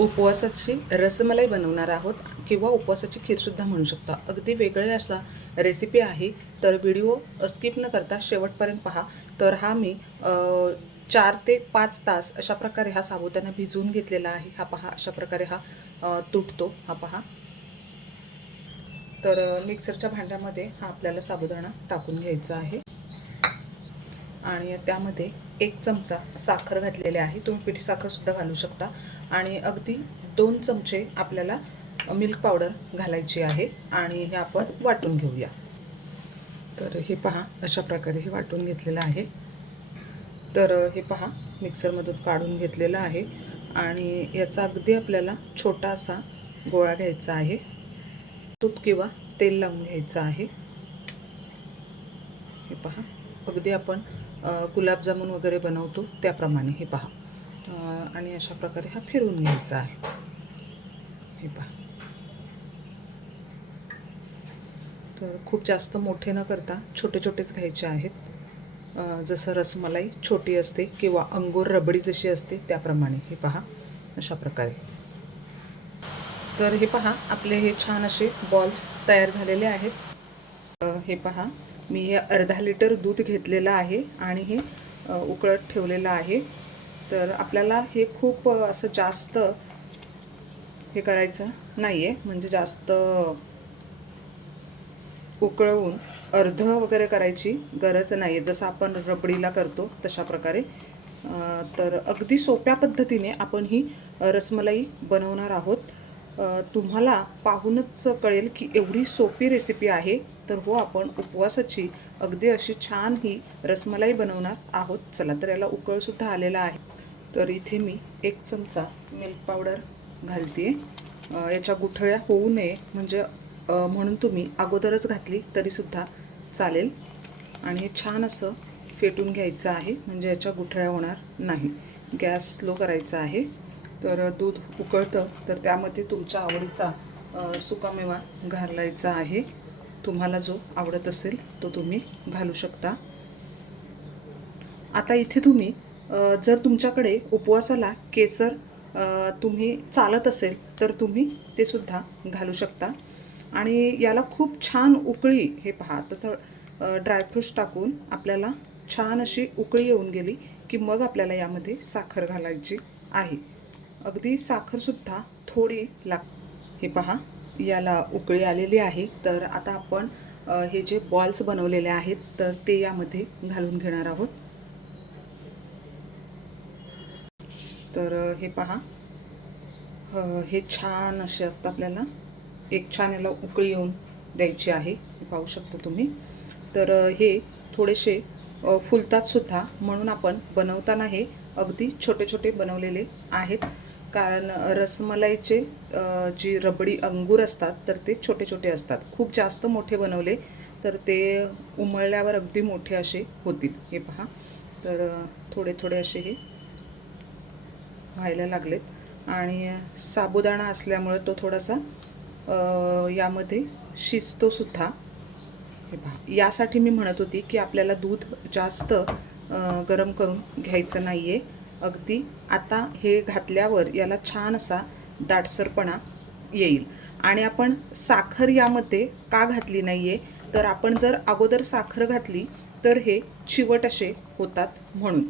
उपवासाची रसमलाई बनवणार आहोत किंवा उपवासाची खीरसुद्धा म्हणू शकता. अगदी वेगळे असा रेसिपी आहे. तर व्हिडिओ स्किप न करता शेवटपर्यंत पहा. तर हा मी चार ते पाच तास अशा प्रकारे हा साबुदाणा भिजवून घेतलेला आहे. हा पहा अशा प्रकारे हा तुटतो. हा पहा. तर मिक्सरच्या भांड्यामध्ये हा आपल्याला साबुदाणा टाकून घ्यायचा आहे. आणि त्यामध्ये एक चमचा साखर घातलेली आहे. तुम्ही पिठी साखरसुद्धा घालू शकता. आणि अगदी दोन चमचे आपल्याला मिल्क पावडर घालायची आहे आणि हे आपण वाटून घेऊया. तर हे पहा अशा प्रकारे हे वाटून घेतलेलं आहे. तर हे पहा मिक्सरमधून काढून घेतलेलं आहे. आणि याचा अगदी आपल्याला छोटासा गोळा घ्यायचा आहे. तूप किंवा तेल लावून घ्यायचं आहे. हे पहा अगदी आपण गुलाबजामुन वगैरे बनवतो त्याप्रमाणे हे पहा. आणि अशा प्रकारे हा फिरवून घ्यायचा आहे. हे पहा. तर खूप जास्त मोठे न करता छोटे छोटेच घ्यायचे आहेत. जसं रसमलाई छोटी असते किंवा अंगूर रबडी जशी असते त्याप्रमाणे हे पहा. अशा प्रकारे. तर हे पहा आपले हे छान असे बॉल्स तयार झालेले आहेत. हे पहा. मी हे अर्धा लिटर दूध घेतलेलं आहे आणि हे उकळत ठेवलेलं आहे. तर आपल्याला हे खूप असं जास्त हे करायचं नाही आहे म्हणजे जास्त उकळवून अर्ध वगैरे करायची गरज नाही आहे जसं आपण रबडीला करतो तशा प्रकारे. तर अगदी सोप्या पद्धतीने आपण ही रसमलाई बनवणार आहोत. तुम्हाला पाहूनच कळेल की एवढी सोपी रेसिपी आहे. तर हो आपण उपवासाची अगदी अशी छान ही रसमलाई बनवणार आहोत. चला तर याला उकळसुद्धा आलेला आहे. तर इथे मी एक चमचा मिल्क पावडर घालते. याच्या गुठळ्या होऊ नये. म्हणजे म्हणून तुम्ही अगोदरच घातली तरीसुद्धा चालेल. आणि हे छान असं फेटून घ्यायचं आहे. म्हणजे याच्या गुठळ्या होणार नाही. गॅस स्लो करायचा आहे. तर दूध उकळतं तर त्यामध्ये तुमच्या आवडीचा सुकामेवा घालायचा आहे. तुम्हाला जो आवडत असेल तो तुम्ही घालू शकता. आता इथे तुम्ही जर तुमच्याकडे उपवासाला केसर तुम्ही चालत असेल तर तुम्ही ते सुद्धा घालू शकता. आणि याला खूप छान उकळी हे पहा त्याचं ड्रायफ्रूट्स टाकून आपल्याला छान अशी उकळी येऊन गेली की मग आपल्याला यामध्ये साखर घालायची आहे. अगदी साखरसुद्धा थोडी लाग हे पहा याला उकळी आलेली आहे. तर आता आपण हे जे बॉल्स बनवलेले आहेत तर ते यामध्ये घालून घेणार आहोत. तर हे पहा. हे छान असे आता आपल्याला एक छान याला उकळी येऊन द्यायची आहे. पाहू शकता तुम्ही. तर हे थोडेसे फुलतात सुद्धा. म्हणून आपण बनवताना हे अगदी छोटे छोटे बनवलेले आहेत. कारण रसमलाईचे जी रबडी अंगूर असतात तर ते छोटे छोटे असतात. खूप जास्त मोठे बनवले तर ते उमळल्यावर अगदी मोठे असे होतील. हे पहा. तर थोडे थोडे असे हे व्हायला लागलेत. आणि साबुदाणा असल्यामुळे तो थोडासा यामध्ये शिजतोसुद्धा हे पहा. यासाठी मी म्हणत होती की आपल्याला दूध जास्त गरम करून घ्यायचं नाही आहे अगदी आता हे घातल्यावर याला छान असा दाटसरपणा येईल. आणि आपण साखर यामध्ये का घातली नाही आहे तर आपण जर अगोदर साखर घातली तर हे चिवट असे होतात म्हणून.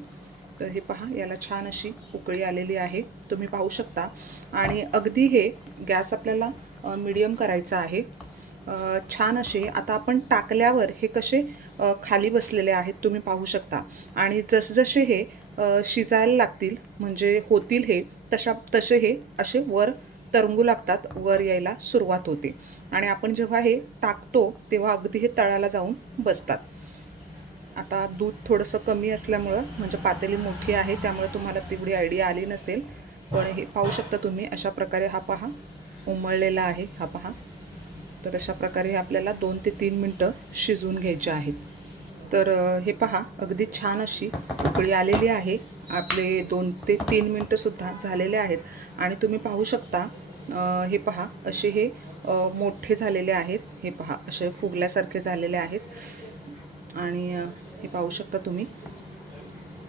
तर हे पहा याला छान अशी उकळी आलेली आहे. तुम्ही पाहू शकता. आणि अगदी हे गॅस आपल्याला मिडियम करायचा आहे. छान असे आता आपण टाकल्यावर हे कसे खाली बसलेले आहेत तुम्ही पाहू शकता. आणि जसजसे हे शिजायला लागतील म्हणजे होतील हे तशा तसे हे असे वर तरंगू लागतात वर यायला सुरुवात होते. आणि आपण जेव्हा हे टाकतो तेव्हा अगदी हे तळाला जाऊन बसतात. आता दूध थोडंसं कमी असल्यामुळं म्हणजे पातेली मोठी आहे त्यामुळे तुम्हाला तेवढी आयडिया आली नसेल. पण हे पाहू शकता तुम्ही अशा प्रकारे हा पहा उमळलेला आहे हा पहा. तर अशा प्रकारे आपल्याला दोन ते तीन मिनटं शिजवून घ्यायचे आहेत. तर हे पहा अगदी छान अशी उकळी आलेली आहे. आपले दोन ते तीन मिनटंसुद्धा झालेले आहेत. आणि तुम्ही पाहू शकता हे पहा असे हे मोठे झालेले आहेत. हे पहा असे फुगल्यासारखे झालेले आहेत. आणि हे पाहू शकता तुम्ही.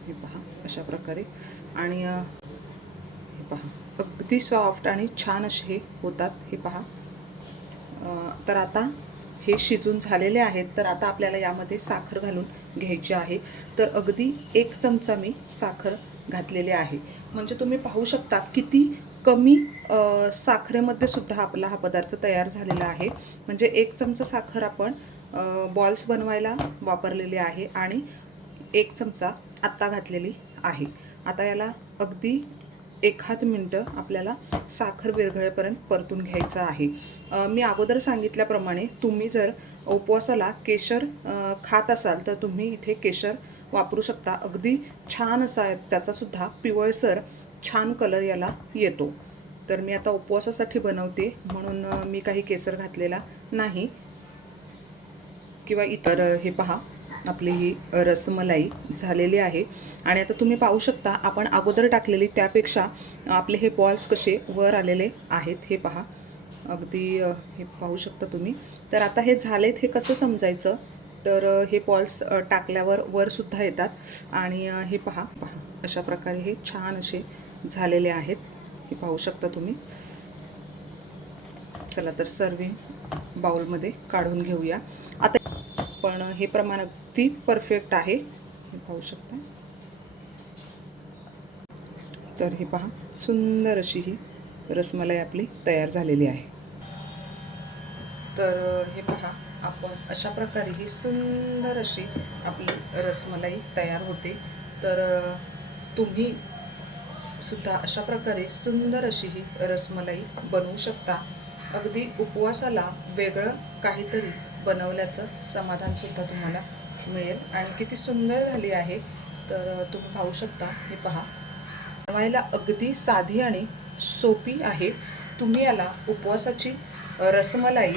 हे पहा अशा प्रकारे. आणि हे पहा अगदी सॉफ्ट आणि छान असे हे होतात. हे पहा. तर आता हे शिजून झालेले आहेत तर आता आपल्याला यामध्ये साखर घालून घ्यायची आहे. तर अगदी एक चमचा मी साखर घातलेले आहे. म्हणजे तुम्ही पाहू शकता किती कमी साखरेमध्ये सुद्धा आपला हा पदार्थ तयार झालेला आहे. म्हणजे एक चमचा साखर आपण बॉल्स बनवायला वापरलेले आहे आणि एक चमचा आत्ता घातलेली आहे. आता याला अगदी एखाद मिनटं आपल्याला साखर विरघळेपर्यंत परतून घ्यायचं आहे. मी अगोदर सांगितल्याप्रमाणे तुम्ही जर उपवासाला केशर खात असाल तर तुम्ही इथे केशर वापरू शकता. अगदी छान असा त्याचासुद्धा पिवळसर छान कलर याला येतो. तर मी आता उपवासासाठी बनवते म्हणून मी काही केसर घातलेला नाही. किंवा इतर हे पहा. आपली ही रसमलाई झालेली आहे. आणि आता तुम्ही पाहू शकता आपण अगोदर टाकलेली त्यापेक्षा आपले हे बॉल्स कसे वर आलेले आहेत हे पहा. अगदी हे पाहू शकता तुम्ही. तर आता हे झालेत हे कसं समजायचं? तर हे बॉल्स टाकल्यावर वरसुद्धा येतात. आणि हे पहा पहा. अशा प्रकारे हे छान असे झालेले आहेत. हे पाहू शकता तुम्ही. चला तर सर्विंग बाउलमध्ये काढून घेऊया. आता पण हे प्रमाण अगदी परफेक्ट आहे. हे पाहू शकता. तर हे पहा सुंदर अशी ही रसमलाई आपली तयार झालेली आहे. तर हे पहा आपण अशा प्रकारे ही सुंदर अशी आपली रसमलाई तयार होते. तर तुम्ही सुद्धा अशा प्रकारे सुंदर अशी ही रसमलाई बनवू शकता. अगदी उपवासाला वेगळं काहीतरी बनवल्याचं समाधानसुद्धा तुम्हाला मिळेल. आणि किती सुंदर झाली आहे. तर तुम्ही पाहू शकता. हे पहा. बनवायला अगदी साधी आणि सोपी आहे. तुम्ही याला उपवासाची रसमलाई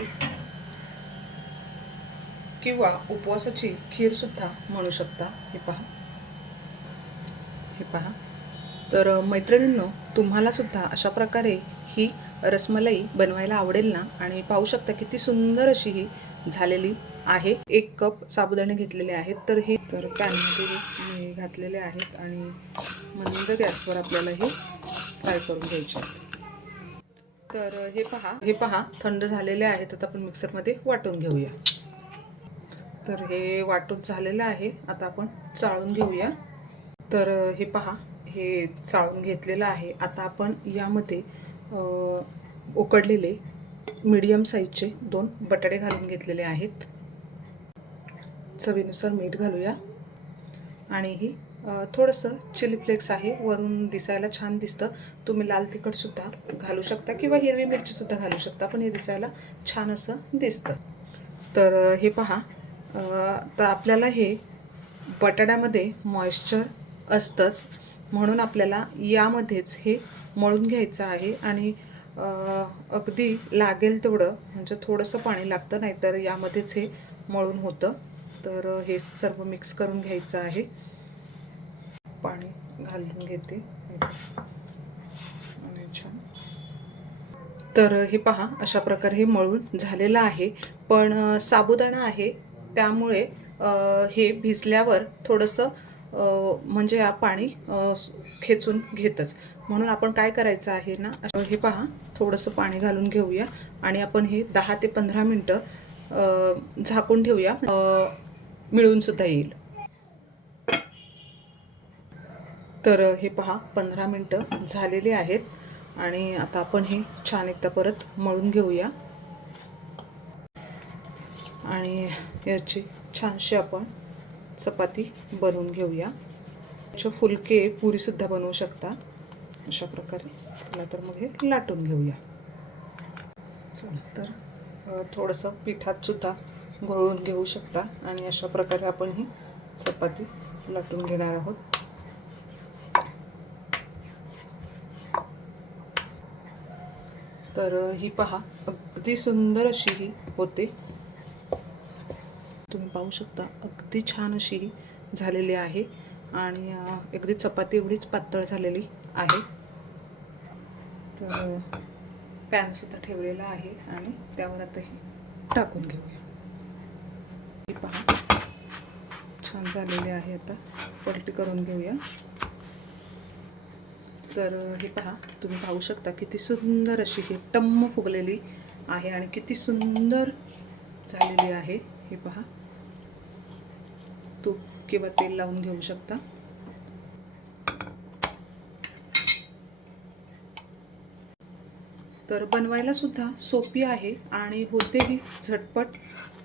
किंवा उपवासाची खीरसुद्धा म्हणू शकता. हे पहा. हे पहा. तर मैत्रिणींनो तुम्हाला सुद्धा अशा प्रकारे ही रसमलाई बनवायला आवडेल ना? आणि पाहू शकता किती सुंदर अशी ही झालेली आहे. एक कप साबुदाणे घेतलेले आहेत. तर हे तर पॅनमध्ये मी घातलेले आहेत आणि मंद गॅसवर आपल्याला हे फ्राय करून घ्यायचे तर हे पहा. हे पहा. थंड झालेले आहेत. आता आपण मिक्सरमध्ये वाटून घेऊया. तर हे वाटून झालेलं आहे. आता आपण चाळून घेऊया. तर हे पहा. हे चाळून घेतलेलं आहे. आता आपण यामध्ये उकडलेले मीडियम साईजचे दोन बटाटे घालून घेतलेले आहेत. चवीनुसार मीठ घालूया. आणि ही थोडंसं चिली फ्लेक्स आहे. वरून दिसायला छान दिसतं. तुम्ही लाल तिखटसुद्धा घालू शकता किंवा हिरवी मिरचीसुद्धा घालू शकता पण हे दिसायला छान असं दिसतं. तर हे पहा. तर आपल्याला हे बटाट्यामध्ये मॉइश्चर असतंच. म्हणून आपल्याला यामध्येच हे मळून घ्यायचं आहे. आणि अगदी लागेल तेवढं. म्हणजे थोडंसं पाणी लागतं नाहीतर यामध्येच हे मळून होतं. तर हे सर्व मिक्स करून घ्यायचं आहे. पाणी घालून घेते. छान. तर हे पहा अशा प्रकारे हे मळून झालेलं आहे. पण साबुदाणा आहे. त्यामुळे हे भिजल्यावर थोडंसं म्हणजे या पाणी खेचून घेतच. म्हणून आपण काय करायचं आहे ना हे पहा थोडंसं पाणी घालून घेऊया आणि आपण हे दहा ते पंधरा मिनटं झाकून ठेवूया मिळून मिळूनसुद्धा येईल. तर हे पहा पंधरा मिनटं झालेली आहेत आणि आता आपण हे छान एकदा परत मळून घेऊया. आणि याची छानशी आपण चपाती बनवून घेऊया. याचे फुलके पुरीसुद्धा बनवू शकता. अशा प्रकारे. चला तर मग हे लाटून घेऊया. चला तर थोडंसं पिठातसुद्धा घोळून घेऊ शकता आणि अशा प्रकारे आपण ही चपाती लाटून घेणार आहोत. तर ही पहा अगदी सुंदर अशी ही होते. तुम्ही पाहू शकता अगदी छान अशी ही झालेली आहे. आणि अगदी चपाती एवढीच पातळ झालेली आहे. तर पॅनसुद्धा ठेवलेला आहे आणि त्यावर आता हे टाकून घेऊया. हे पहा. छान झालेले आहे आता. पलटी करून घेऊया. तर हे पहा. तुम्ही पाहू शकता किती सुंदर अशी ही टम्म फुगलेली आहे आणि किती सुंदर झालेली आहे. हे पहा. तूप किंवा तेल लावून घेऊ शकता. तर बनवायलासुद्धा सोपी आहे आणि होतेही झटपट.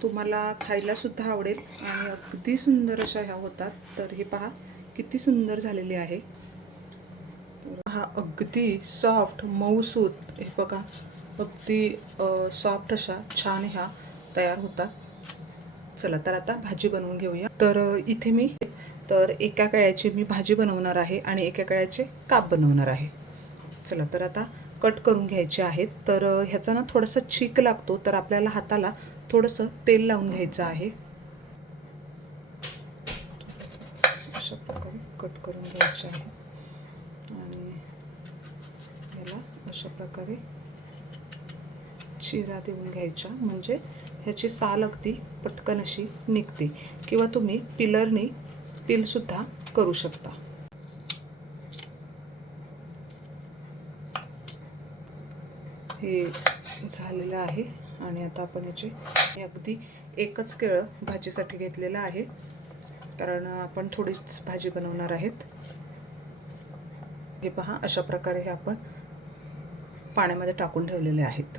तुम्हाला खायलासुद्धा आवडेल आणि अगदी सुंदर अशा ह्या होतात. तर हे पहा किती सुंदर झालेली आहे. हा अगदी सॉफ्ट मऊसूत हे बघा अगदी सॉफ्ट अशा छान ह्या तयार होतात. चला तर आता भाजी बनवून घेऊया. तर इथे मी तर एका कळ्याची मी भाजी बनवणार आहे आणि एका कळ्याचे काप बनवणार आहे. चला तर आता कट करून घ्यायचे आहेत. तर ह्याचा ना थोडासा चीक लागतो तर आपल्याला हाताला थोडंसं तेल लावून घ्यायचं आहे. अशा प्रकारे कट करून घ्यायचे आहे. आणि याला अशा प्रकारे चिरा देऊन घ्यायच्या म्हणजे ह्याची साल अगदी पटकन अशी निघते. किंवा तुम्ही पिलरने पिलसुद्धा करू शकता. हे झालेलं आहे. आणि आता आपण याचे अगदी एकच केळं भाजीसाठी घेतलेलं आहे. कारण आपण थोडीच भाजी बनवणार आहेत. हे पहा अशा प्रकारे हे आपण पाण्यामध्ये टाकून ठेवलेले आहेत.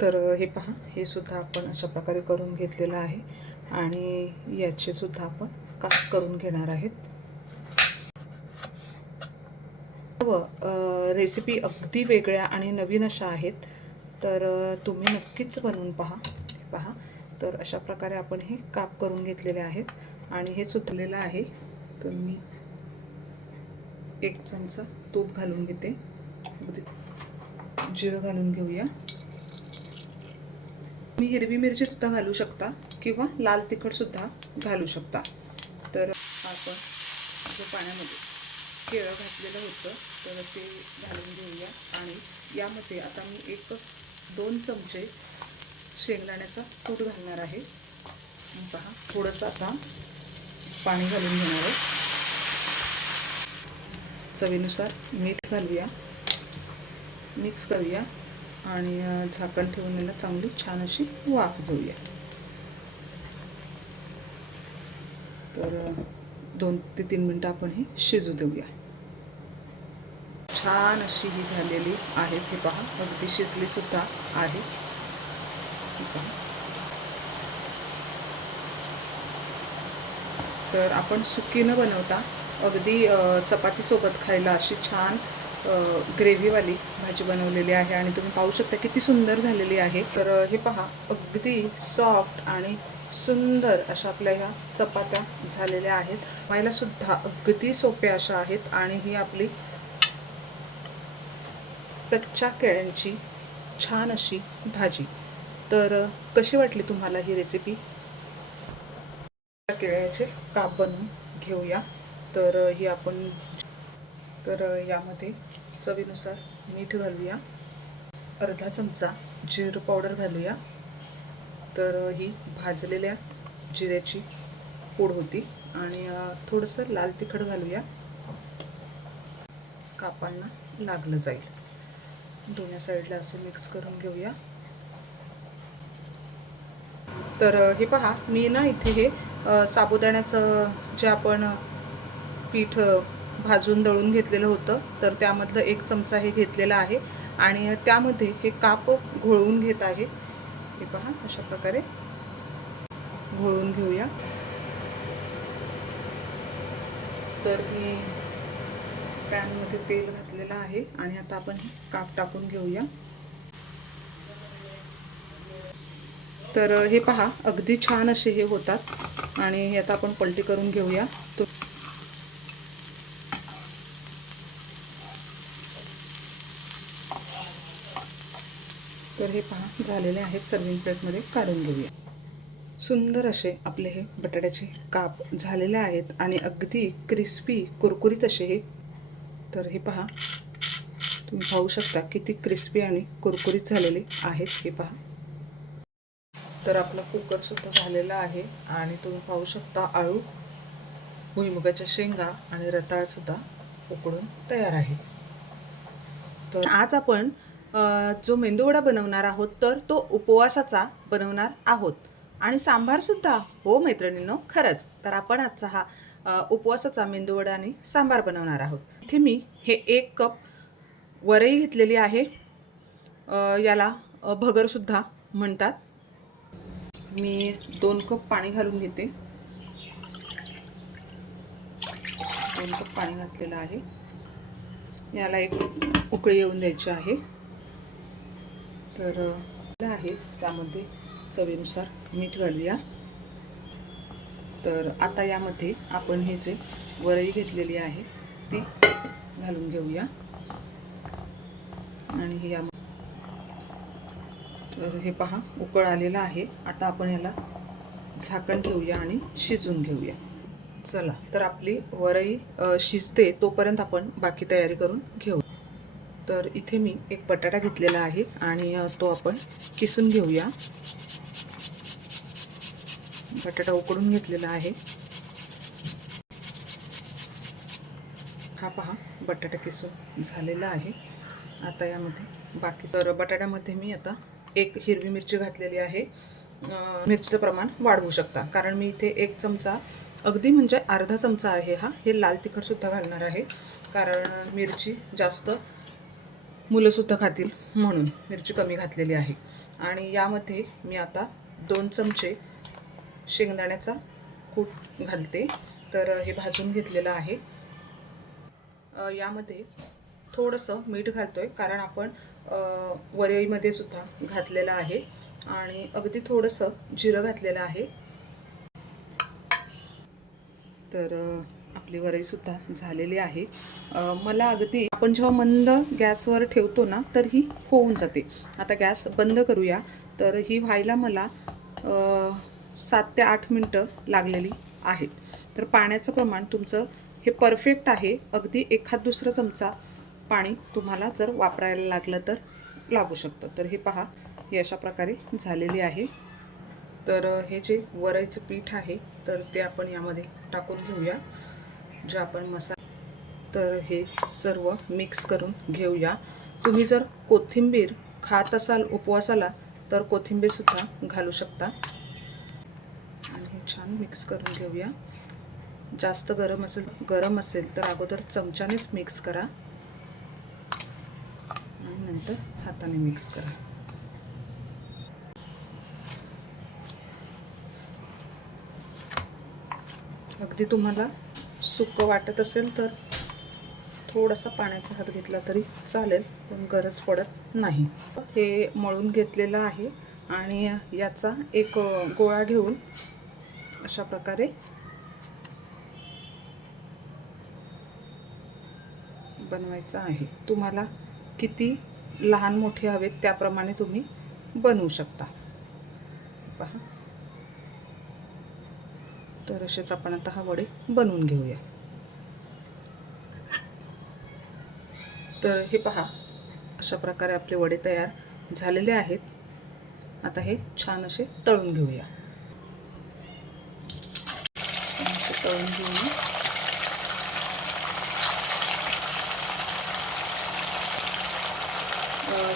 तर हे पहा हे सुद्धा आपण अशा प्रकारे करून घेतलेलं आहे. आणि याचे सुद्धा आपण काप करून घेणार आहेत. सर्व रेसिपी अगदी वेगळ्या आणि नवीन अशा आहेत. तर तुम्ही नक्कीच बनवून पहा. पहा. तर अशा प्रकारे आपण हे काप करून घेतलेले आहेत. आणि हे सुचलेलं आहे. तर मी एक चमचा तूप घालून घेते. जिरं घालून घेऊया. मी हिरवी मिरचीसुद्धा घालू शकता किंवा लाल तिखटसुद्धा घालू शकता. तर आपण पाण्यामध्ये केळं घातलेलं होतं तर ते घालून घेऊया. आणि यामध्ये आता मी एक दोन चमचे शेंगदाण्याचा कूट घालणार आहे. पहा थोडंसं आता पाणी घालून घेणार आहे. चवीनुसार मीठ घालूया. मिक्स करूया आणि झाकण ठेवून याला चांगली छान अशी वाफ घेऊया. तर दोन ते तीन मिनटं आपण हे शिजू देऊया. छान अशी ही झालेली आहेत हे पहा. अगदी शिजली सुद्धा आहे. तर आपण सुकी न बनवता. अगदी चपातीसोबत खायला अशी छान ग्रेव्हीवाली भाजी बनवलेली आहे आणि तुम्ही पाहू शकता किती सुंदर झालेली आहे. तर हे पहा. अगदी सॉफ्ट आणि सुंदर अशा आपल्या ह्या चपात्या झालेल्या आहेत. सुद्धा अगदी सोप्या अशा आहेत आणि ही आपली कच्च्या केळ्यांची छान अशी भाजी. तर कशी वाटली तुम्हाला ही रेसिपी केळ्याचे काप बनवून घेऊया. तर ही आपण तर यामध्ये चवीनुसार मीठ घालूया. अर्धा चमचा जिरं पावडर घालूया. तर ही भाजलेल्या जिऱ्याची पूड होती. आणि थोडंसं लाल तिखट घालूया. कापांना लागलं जाईल. दोन्ही साईडला असं मिक्स करून घेऊया. तर हे पहा मी ना इथे हे साबुदाण्याचं जे आपण पीठ भाजून दळून घेतलेलं होतं तर त्यामधलं एक चमचा हे घेतलेला आहे. आणि त्यामध्ये हे काप घोळवून घेत आहे. हे पहा अशा प्रकारे घोळून घेऊया. तर मी पॅनमध्ये तेल घातलेलं आहे आणि आता आपण काप टाकून घेऊया. तर हे पहा अगदी छान असे हे होतात आणि हे आता आपण पलटी करून घेऊया. तो तर हे पहा झालेले आहेत सर्विंग प्लेटमध्ये काढून घेऊया. सुंदर असे आपले हे बटाट्याचे काप झालेले आहेत आणि अगदी क्रिस्पी कुरकुरीत असे हे तर हे पहा. तुम्ही पाहू शकता किती क्रिस्पी आणि कुरकुरीत झालेले आहेत हे पहा. तर आपला कुकरसुद्धा झालेला आहे आणि तुम्ही पाहू शकता आळू भुईमुगाच्या शेंगा आणि रताळसुद्धा उकडून तयार आहे. तर आज आपण जो मेंदूवडा बनवणार आहोत तर तो उपवासाचा बनवणार आहोत. आणि सांबारसुद्धा हो मैत्रिणींनो खरंच. तर आपण आजचा हा उपवासाचा मेंदूवडा आणि सांबार बनवणार आहोत. इथे मी हे एक कप वरई घेतलेली आहे. याला भगरसुद्धा म्हणतात. मी दोन कप पाणी घालून घेते. दोन कप पाणी घातलेलं आहे. याला एक उकळी येऊन द्यायची आहे. तर आहे. त्यामध्ये चवीनुसार मीठ घालूया. तर आता यामध्ये आपण हे जे वरई घेतलेली आहे ती घालून घेऊया. आणि हे या तर हे पहा उकळ आलेलं आहे. आता आपण याला झाकण ठेवूया आणि शिजवून घेऊया. चला तर आपली वरई शिजते तोपर्यंत आपण बाकी तयारी करून घेऊ. तर इथे मी एक बटाटा घेतलेला आहे आणि तो आपण किसून घेऊया. बटाटा उकडून घेतलेला आहे. हा पहा बटाटा किसून झालेला आहे. आता यामध्ये बाकी तर बटाट्यामध्ये मी आता एक हिरवी मिरची घातलेली आहे. मिरचीचं प्रमाण वाढवू शकता. कारण मी इथे एक चमचा अगदी म्हणजे अर्धा चमचा आहे हा. हे लाल तिखटसुद्धा घालणार आहे. कारण मिरची जास्त मुलंसुद्धा खातील म्हणून मिरची कमी घातलेली आहे. आणि यामध्ये मी आता दोन चमचे शेंगदाण्याचा कूट घालते. तर हे भाजून घेतलेलं आहे. यामध्ये थोडंसं मीठ घालतो आहे कारण आपण वरईमध्ये सुद्धा घातलेलं आहे. आणि अगदी थोडंसं जिरं घातलेलं आहे. तर आपली वरईसुद्धा झालेली आहे. मला अगदी आपण जेव्हा मंद गॅसवर ठेवतो ना तर ही होऊन जाते. आता गॅस बंद करूया. तर ही व्हायला मला सात ते आठ मिनटं लागलेली आहेत. तर पाण्याचं प्रमाण तुमचं हे परफेक्ट आहे. अगदी एखाद दुसरा चमचा पाणी तुम्हाला जर वापरायला लागलं तर लागू शकतं. तर हे पहा हे अशा प्रकारे झालेली आहे. तर हे जे वरईचं पीठ आहे तर ते आपण यामध्ये टाकून घेऊया. जे आपण मसाला तर हे सर्व मिक्स करून घेऊया. तुम्ही जर कोथिंबीर खात असाल उपवासाला तर कोथिंबीरसुद्धा घालू शकता. छान मिक्स करून घेऊया. जास्त गरम असेल गरम असेल तर अगोदर चमच्यानेच मिक्स करा. आणि नंतर हाताने मिक्स करा. अगदी तुम्हाला सुकं वाटत असेल तर थोडासा पाण्याचा हात घेतला तरी चालेल पण गरज पडत नाही. हे मळून घेतलेलं आहे आणि याचा एक गोळा घेऊन अशा प्रकारे बनवायचा आहे. तुम्हाला किती लहान मोठे हवेत त्याप्रमाणे तुम्ही बनवू शकता. पहा. तर असेच आपण आता हा वडे बनवून घेऊया. तर हे पहा. अशा प्रकारे आपले वडे तयार झालेले आहेत. आता हे छान असे तळून घेऊया छान असे तळून घेऊ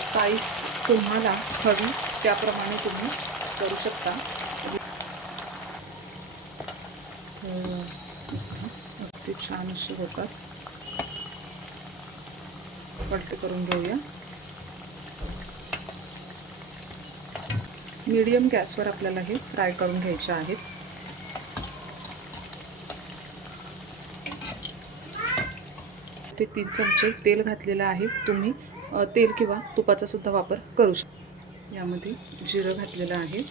साईज तुम्हाला हवी त्याप्रमाणे तुम्ही करू शकता. अगदी छान असे होतात. पलटे करून घेऊया. मीडियम गॅसवर आपल्याला हे फ्राय करून घ्यायचे आहेत. ते तीन चमचे तेल घातलेलं आहे. तुम्ही तेल किंवा तुपाचा सुद्धा वापर करू शकता यामध्ये जिरं घातलेलं आहे.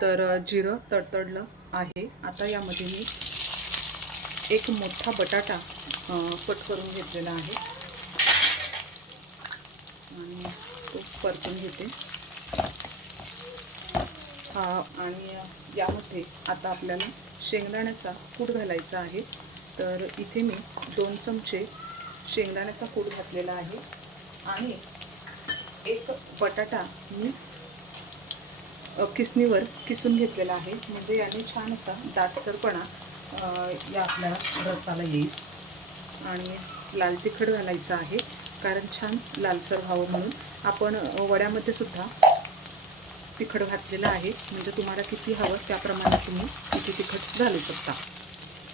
तर जिरं तडतडलं आहे. आता यामध्ये मी एक मोठा बटाटा कट करून घेतलेला आहे. आणि तो परतून घेते. हा आणि यामध्ये आता आपल्याला शेंगदाण्याचा कूट घालायचा आहे. तर इथे मी दोन चमचे शेंगदाण्याचा कूट घातलेला आहे. आणि एक बटाटा मी किसणीवर किसून घेतलेला आहे. म्हणजे याने छान असा दाटसरपणा या आपल्या रसाला येईल. आणि लाल तिखट घालायचं आहे. कारण छान लालसर व्हावं म्हणून. आपण वड्यामध्ये सुद्धा तिखट घातलेलं आहे. म्हणजे तुम्हाला किती हवं त्याप्रमाणे तुम्ही किती तिखट घालू शकता.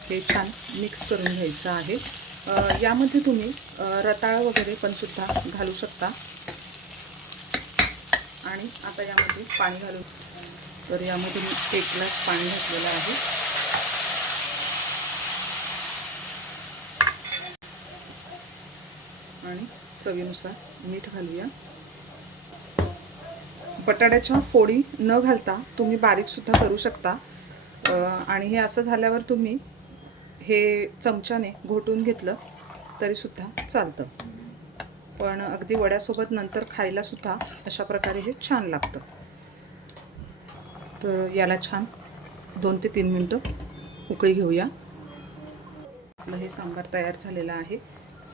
हे छान मिक्स करून घ्यायचं आहे. यामध्ये तुम्ही रताळा वगैरे पण सुद्धा घालू शकता. आणि आता यामध्ये पाणी घालू तर यामध्ये मी एक ग्लास पाणी घातलेलं आहे. आणि चवीनुसार मीठ घालूया. बटाट्याच्या फोडी न घालता तुम्ही बारीकसुद्धा करू शकता. आणि हे असं झाल्यावर तुम्ही हे चमच्याने घोटून घेतलं तरीसुद्धा चालतं. पण अगदी वड्यासोबत नंतर खायलासुद्धा अशा प्रकारे हे छान लागतं. तर याला छान दोन ते तीन मिनटं उकळी घेऊया. आपलं हे सांबार तयार झालेलं आहे.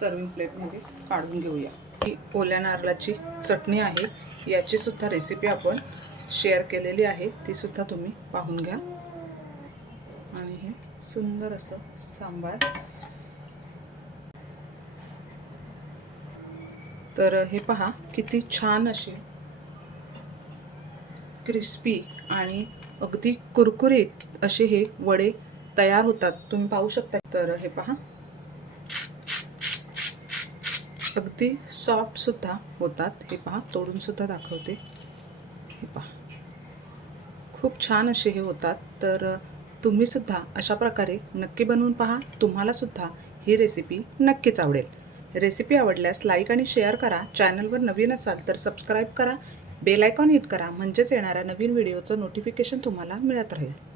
सर्विंग प्लेटमध्ये काढून घेऊया. ही ओल्या नारळाची चटणी आहे. याची सुद्धा रेसिपी आपण शेअर केलेली आहे. ती सुद्धा तुम्ही पाहून घ्या. आणि हे सुंदर असं सांबार. तर हे पहा किती छान असे क्रिस्पी आणि अगदी कुरकुरीत असे हे वडे तयार होतात. तुम्ही पाहू शकता. तर हे पहा अगदी सॉफ्टसुद्धा होतात. हे पहा तोडूनसुद्धा दाखवते. हे पहा. खूप छान असे हे होतात. तर तुम्ही सुद्धा अशा प्रकारे नक्की बनवून पहा. तुम्हालासुद्धा ही रेसिपी नक्कीच आवडेल. रेसिपी आवडल्यास लाईक आणि शेअर करा. चॅनलवर नवीन असाल तर सबस्क्राईब करा. बेल आयकॉन हिट करा. म्हणजेच येणाऱ्या नवीन व्हिडिओचं नोटिफिकेशन तुम्हाला मिळत राहील.